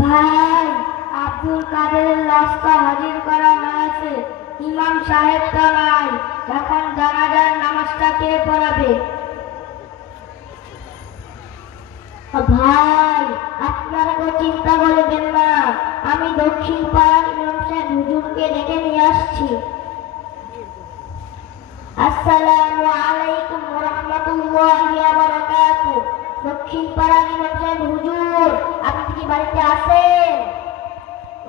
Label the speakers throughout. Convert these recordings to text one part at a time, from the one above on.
Speaker 1: ভাই, আব্দুল কাদের লাশটা হাজির করা হয়েছে। ইমাম সাহেব তো নাই। এখন জানাজার নামাজটা কে পড়াবে? ভাই, আপনারা কোনো চিন্তা করবেন না। আমি দক্ষিণ পাড়ার ইমাম সাহেব হুজুরকে ডেকে নিয়ে আসছি। আসসালামু আলাইকুম ওয়া ওয়া বারাকাতুহু। দক্ষিণ ইমাম সাহেব হুজুর আপনি কি বাড়িতে আছেন?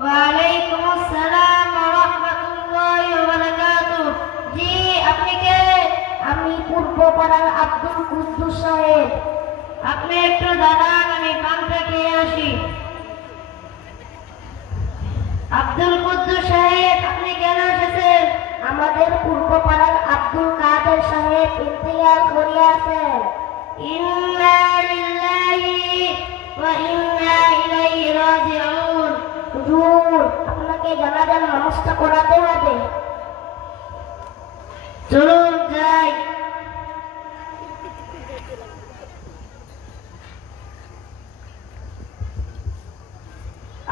Speaker 1: ওয়ালাইকুম আসসালাম ওয়া রাহমাতুল্লাহি ওয়া বারাকাতুহু জি আপনি কে? আমি পূর্ব পাড়ার আব্দুল কুদ্দুস সাহেব। আপনি একটু দাঁড়ান আমি পানটা খেয়ে আসি। আব্দুল কুদ্দুস সাহেব আপনি কেন এসেছেন? আমাদের পূর্ব পাড়ার আব্দুল কাদের সাহেব ইন্তেকাল করিয়াছেন। ইন্না ইলাইহি রাজিউন হুজুর আপনাকে জানাজার নামাজটা করাতে হবে। চলুন যাই।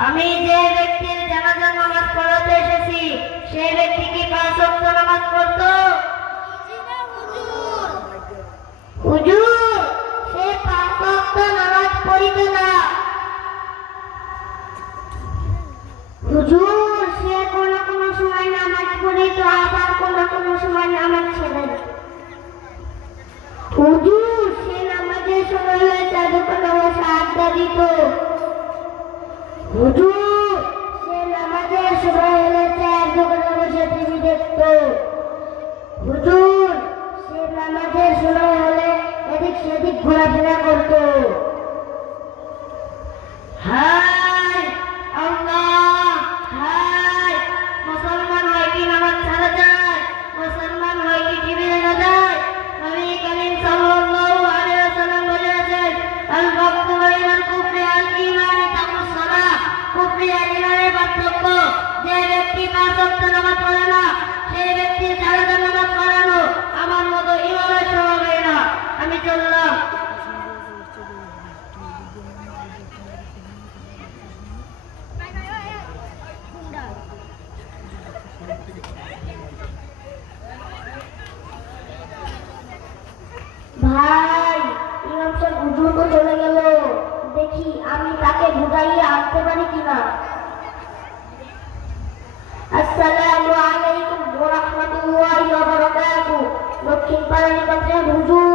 Speaker 1: আমি যে ব্যক্তির জানাজার নামাজ পড়াতে এসেছি সেই ব্যক্তি কি পাঁচ ওয়াক্ত নামাজ পড়তো? হুজুর। সে নামাজ না। হুজুর, সে কোন কোন সময় নামাজ পড়িত আবার কোন কোন সময় নামাজ ছেড়ে দিত। হুজুর, সে নামাজের সময় হলে চাদুকে নামাজ আড্ডা দিত হুজুর, সে নামাজের সময় হলে চায়ের দোকানে বসে টিভি দেখতো হুজুর, সে নামাজের সময় হলে এদিক সেদিক ঘোরাফেরা করতো। পারি কিনা আসসালামু আলাইকুম ওয়া রাহমাতুল্লাহি ওয়া বারাকাতুহু দক্ষিণ পাড়ার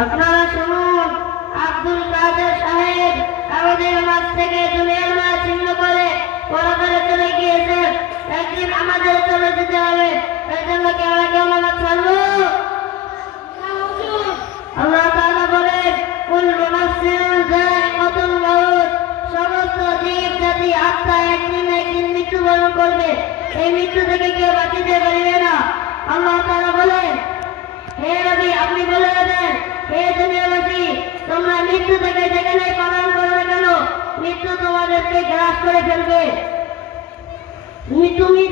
Speaker 1: আপনারা শুনুন, আব্দুল কাদের সাহেব আমাদের মাঝ থেকে দুনিয়ার মাঝ ছিন্ন করে পরকালে চলে গিয়েছেন। একদিন আমাদের চলে যেতে হবে। এই জন্য কি আমরা কেউ নামাজ ছাড়বো আল্লাহ তাআলা বলেন কুল্লু নাফসিন যায়িকাতুল মাউত। সমস্ত জীব জাতি আত্মা একদিন একদিন মৃত্যুবরণ করবে। এই মৃত্যু থেকে কেউ বাঁচিতে পারবে না আল্লাহ তাআলা বলেন হে নবী আপনি বলে দেন হে দুনিয়াবাসী তোমরা মৃত্যু থেকে যেখানে পালন করো না কেন? মৃত্যু তোমাদেরকে গ্রাস করে ফেলবে। তুমি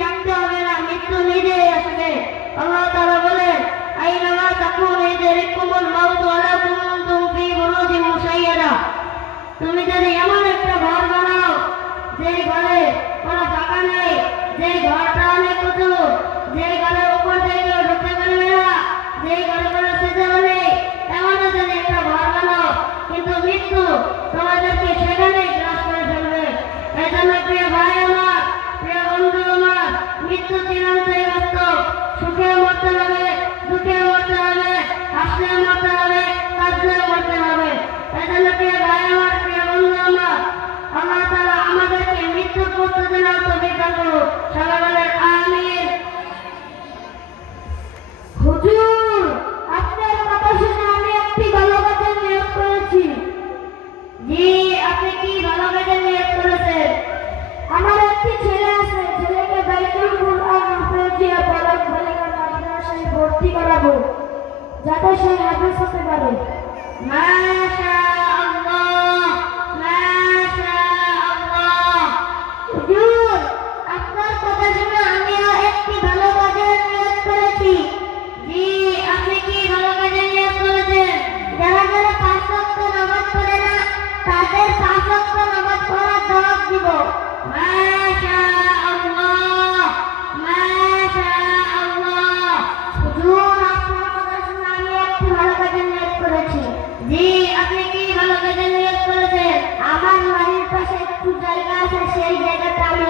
Speaker 2: যাতে সে হাজির হতে পারে।
Speaker 1: মাশা
Speaker 2: পাশে একটু জায়গা আছে সেই জায়গাটা আমি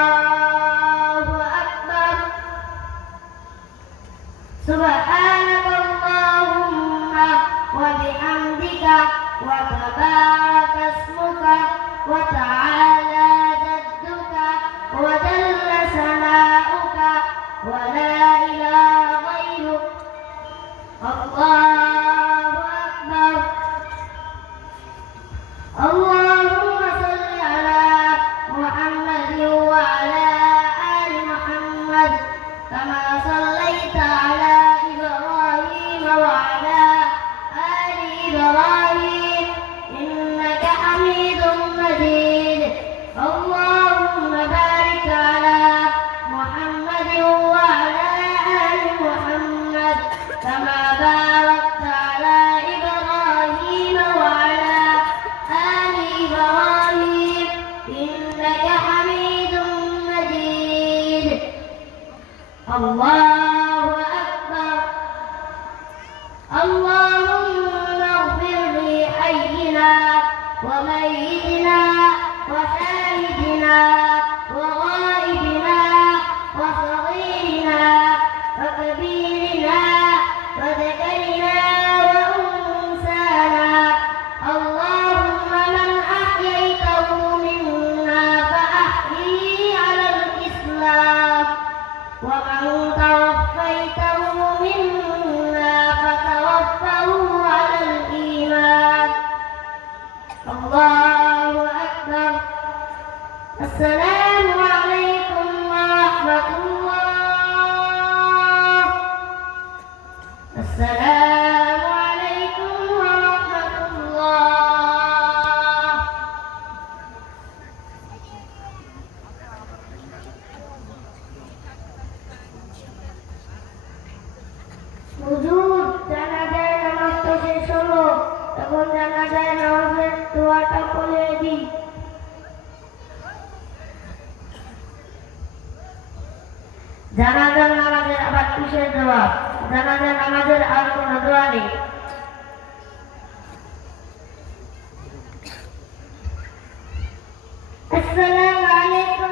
Speaker 1: وتبارك اسمك وتعالى
Speaker 2: যখন জানা যায় নামাজের দোয়াটা বলে দিই
Speaker 1: জানাজার নামাজের আবার কিসের দোয়া জানাজার নামাজের আর কোনো দোয়া নেই।
Speaker 2: আসসালামু আলাইকুম